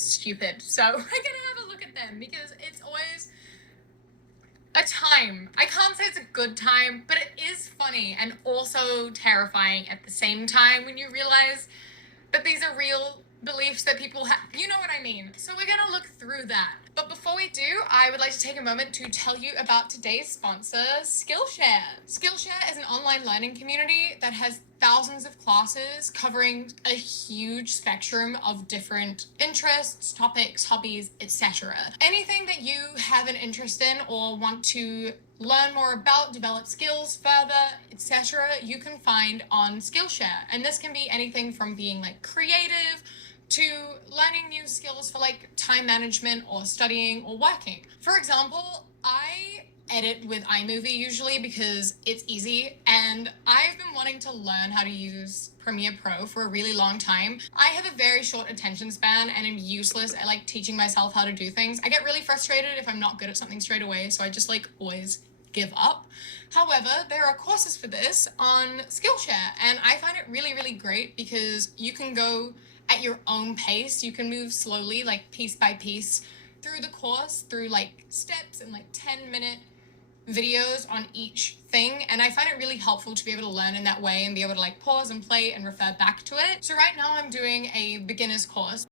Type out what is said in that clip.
stupid. So we're gonna have a look at them because it's always a time. I can't say it's a good time, but it is funny and also terrifying at the same time when you realize that these are real beliefs that people have. You know what I mean? So we're gonna look through that. But before we do, I would like to take a moment to tell you about today's sponsor, Skillshare. Skillshare is an online learning community that has thousands of classes covering a huge spectrum of different interests, topics, hobbies, etc. Anything that you have an interest in or want to learn more about, develop skills further, etc., you can find on Skillshare. And this can be anything from being like creative to learning new skills for like time management or studying or working. For example, I edit with iMovie usually because it's easy, and I've been wanting to learn how to use Premiere Pro for a really long time. I have a very short attention span and am useless at like teaching myself how to do things. I get really frustrated if I'm not good at something straight away, so I just like always give up. However, there are courses for this on Skillshare, and I find it really, really great because you can go at your own pace. You can move slowly, like piece by piece, through the course, through like steps and like 10-minute videos on each thing. And I find it really helpful to be able to learn in that way and be able to like pause and play and refer back to it. So right now I'm doing a beginner's course.